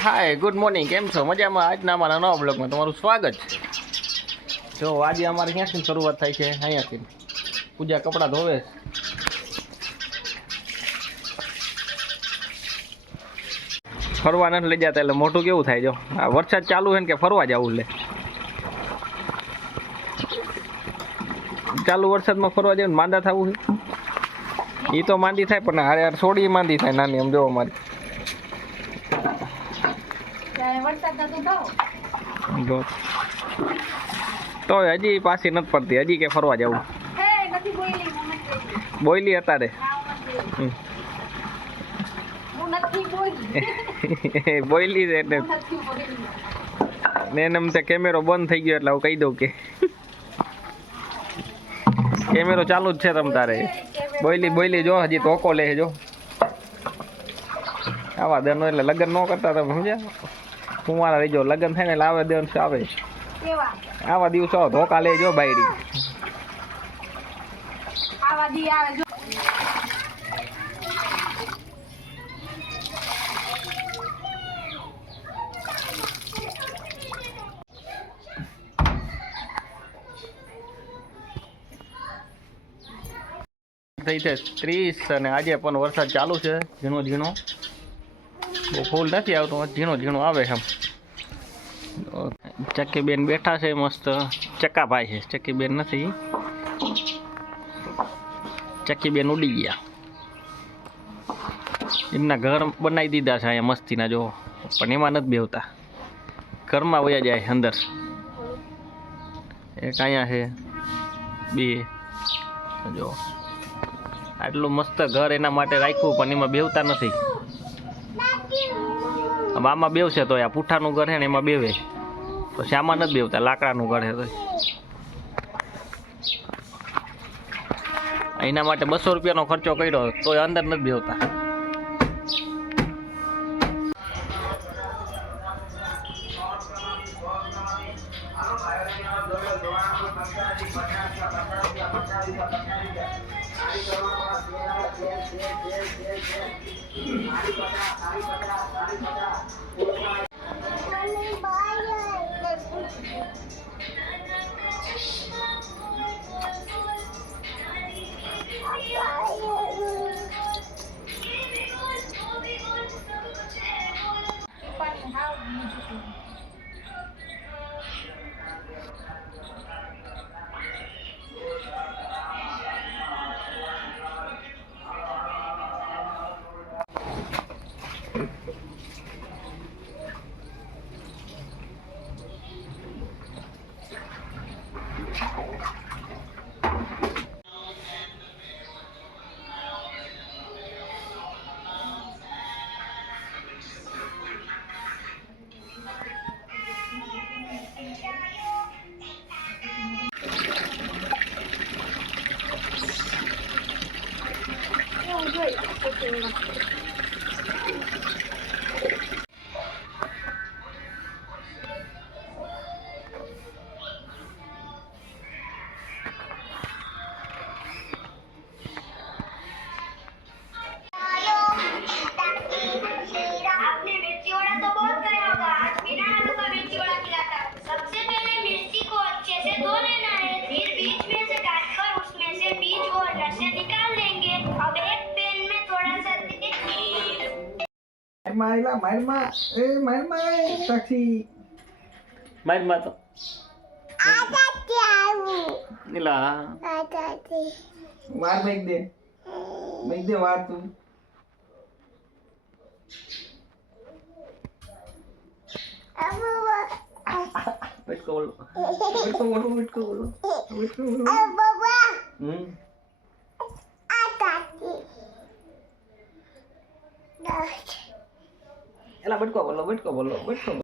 Hi good morning કેમ છો? મજામાં? આજના અમારા નવા બ્લોગમાં તમારું સ્વાગત છે. જો, આજે અમારે ક્યાંથી શરૂઆત થાય છે? અહીંયાથી. પૂજા કપડાં ધોવે ફરવા નથી લઈ જતા એટલે મોટું કેવું થાય, જો. આ વરસાદ ચાલુ છે ને કે ફરવા જવું લે. ચાલુ વરસાદમાં ફરવા જવું માંદા થવું છે? એ તો માંદી થાય, પણ હારે યાર છોડી માંદી થાય નાની એમ જોવો મારી જો. તો હજી પાછી નથી પડતી, હજી કે ફરવા જવું. બોયલી અત્યારે. બોયલી છે એટલે. ને એમ તે કેમેરો બંધ થઈ ગયો એટલે હું કહી દઉં કે. કેમેરો ચાલુ જ છે તમ તારે. બોયલી બોયલી જો, હજી ધોકો લે જો. આવા દેનો એટલે લગ્ન ન કરતા તમે, સમજ્યા? કુંવારા રહીજો. લગ્ન થાય ને લાવે દેવાનું આવે આવા દિવસો ધોકા લેજો બાયડી. થઈ છે ત્રીસ અને આજે પણ વરસાદ ચાલુ છે ઝીણો ઝીણો બહુ ફૂલ નથી આવતો ઝીણો ઝીણો આવે છે ચક્કીબેન બેઠા છે મસ્ત. ચક્કાભાઈ છે ચક્કી બેન નથી. ચક્કીબેન ઉડી ગયા. એમના ઘર બનાવી દીધા છે અહીંયા મસ્તીના, જો. પણ એમાં નથી બેવતા ઘરમાં વયા જાય અંદર. એક અહીંયા છે, બે. જો. આટલું મસ્ત ઘર એના માટે રાખ્યું, પણ એમાં બેવતા નથી. હવે આમાં બેવશે તો આ પૂઠાનું ઘર છે ને એમાં બેવે. પછી આમાં નથી બેવતા, લાકડાનું ઘર છે તો એના માટે બસો રૂપિયાનો ખર્ચો કર્યો તો અંદર નથી બેવતા. Yeah. માયલા માયલમાં એ એ સાક્ષી માયલમાં તો નીલા વાર મેક દે મેક દે વાર તું બેટકો બોલો બેટકો બોલો બેટકો બોલો બેટકો બોલો હમ એલા બટકો બોલો બેટકો બોલો બેટકો બોલો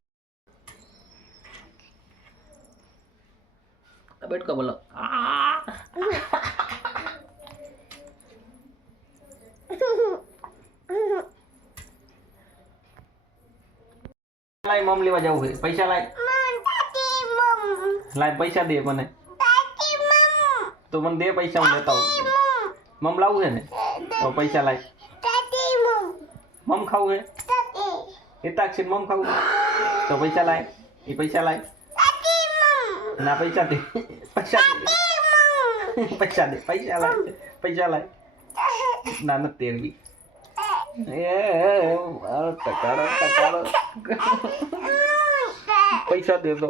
બેટકો બોલો લાય મમ લેવા જવું છે પૈસા લાય લાય પૈસા દે મને તો મને દે પૈસા હું લેતા મમ લાવું છે ને તો પૈસા લાય મમ ખાવું છે હિતાક્ષી મમ ખાવું તો પૈસા લાય એ પૈસા લાય ના પૈસા દે પૈસા દે પૈસા દે પૈસા લાય પૈસા લાય ના નથી તેરવી એ મારો ટકારો ટકારો પૈસા દે દો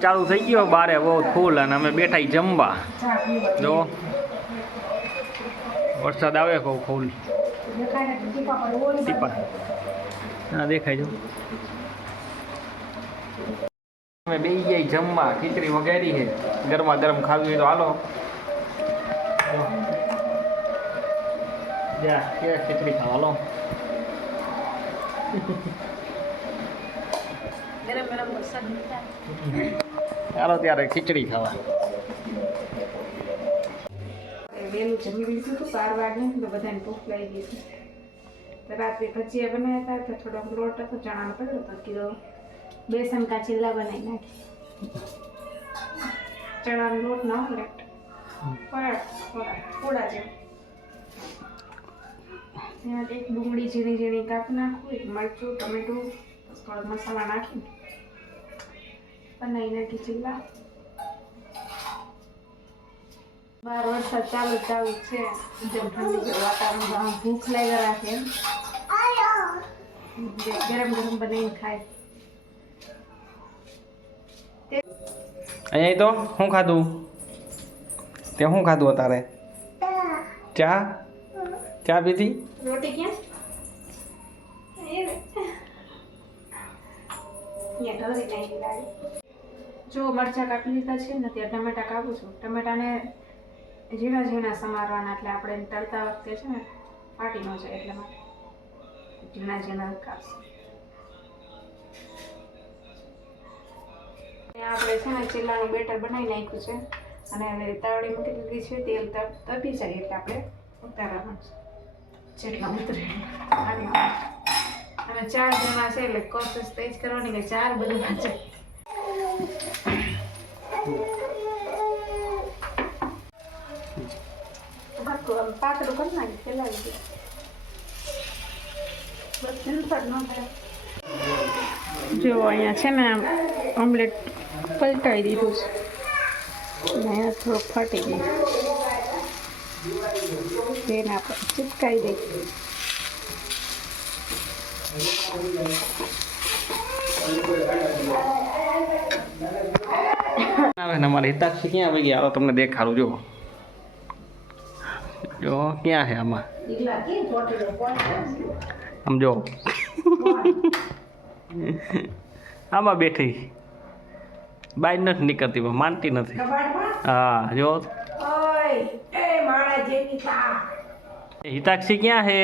ચાલુ થઈ ગયો બારે બહુ ફૂલ અને અમે બેઠા ઈ જમવા જો વરસાદ આવે બહુ ફૂલ ટીપા દેખાય જો અમે બે ગયા જમવા ખીચડી વગાડી છે. ગરમા ગરમ ખાવી હોય તો હાલો. જો. કે ખીચડી ખાવા હાલો. હાલો ત્યારે ખીચડી ખાવા. વહેલું જમી લીધું હતું બાર વાગે તો બધાને ભૂખ લાગી ગઈ હતી. રાત્રે ભજીયા બનાવ્યા હતા તો થોડોક લોટ હતો, ચણાનો પડ્યો તો કીધો બેસન કા ચીલા બનાવી નાખી ચણાનો લોટ ના લેટ થોડા જેવું. એમાં એક ડુંગળી ઝીણી ઝીણી કાપ નાખું, એક મરચું, ટમેટું થોડો મસાલા નાખીને બનાવી નાખી ચીલા. બાર વરસાદ ચાલુ ચાલુ છે. જેમ ઠંડી છે. વાતાવરણ ભૂખ લાગ્યા રાખે એમ. ગરમ ગરમ બનાવીને ખાય. અહીંયા તો. શું ખાધું? તે શું ખાધું અત્યારે? ચા? ચા પીધી? રોટી ક્યાં. જો મરચા કાપી લીધા છે ને ત્યાં ટમેટા કાપું છું. ટમેટાને ઝીણા ઝીણા સમારવાના એટલે આપણે તરતા વખતે છે ને ફાટી ન જાય એટલા માટે. ઝીણા ઝીણા કાપશું આપણે છે ને ચીલાનું બેટર બનાવી નાખ્યું છે. અને હવે તાવડી મૂકી દીધી છે, તેલ તપ- જાય એટલે આપણે ઉતારવાનું છે. જેટલા ઉતરે અને ચાર જણા છે એટલે કોશિશ તો જ કરવાની કે ચાર બધું વાંચે હાથું આમ પાતળું કરી નાખી ફેલાવી દે બસ ઝંઝટ ન થાય જો, અહીંયા છે ને આમ ઓમલેટ પલટાવી દીધું છે. અને અહીંયા થોડુંક ફાટી ગયું. તેને આપણે ચિપકાવી દઈએ આવે ને અમારે હિતાક્ષી ક્યાં આવી ગયા? હાલો, તમને દેખાડું જો જો ક્યાં છે આમાં? આમ જો. આમાં બેઠી. બાઈ નથી નીકળતી પણ માનતી નથી. હા જો. હિતાક્ષી ક્યાં છે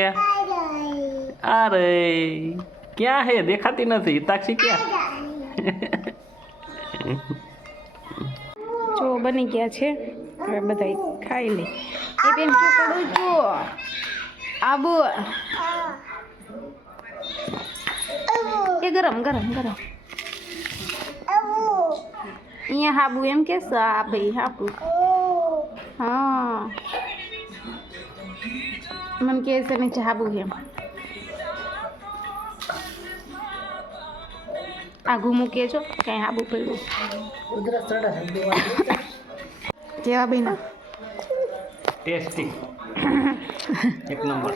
અરે ક્યાં છે દેખાતી નથી. હિતાક્ષી ક્યાં? જો બની ગયા છે. હવે બધા ખાઈ લે. એ બેન શું કરું છું આબુ. એ ગરમ ગરમ ગરમ. અહીંયા હાબુ એમ કે આ ભાઈ હાબુ. હા. મને કહે છે નીચે હાબુ એમ. આઘું મૂકે છો કઈ હાબુ પડ્યું. ભાઈ બેન ટેસ્ટી એક નંબર.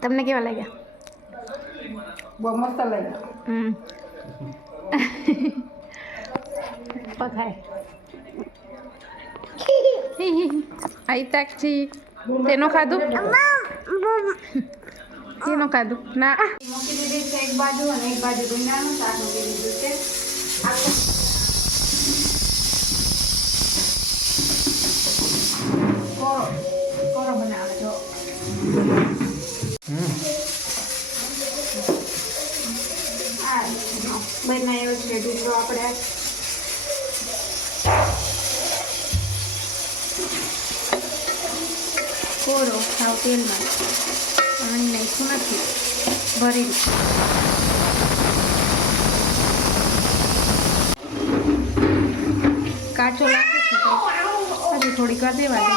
તમને કેવા લાગ્યા? બહુ મસ્ત લાગ્યા. હમ. પકાય આઈ તાકજી તેનો ખાધું? તેનો ખાધું? ના. મૂકી દીધી છે એક બાજુ અને એક બાજુ ભીંડાનું શાક મૂકી દીધું છે. છે ઢીકલો આપણે કોરો સાવ તેલમાં. પાણી નાખ્યું નથી. ભરી કાચો લાગે છે તો હજી થોડીક વાર દેવા દે.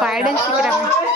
પાડે શીખરા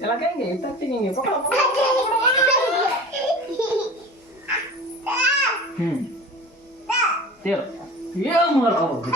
ఎలా కాయండి తట్టింగ్ తీరు ఏం మాట్లాడదు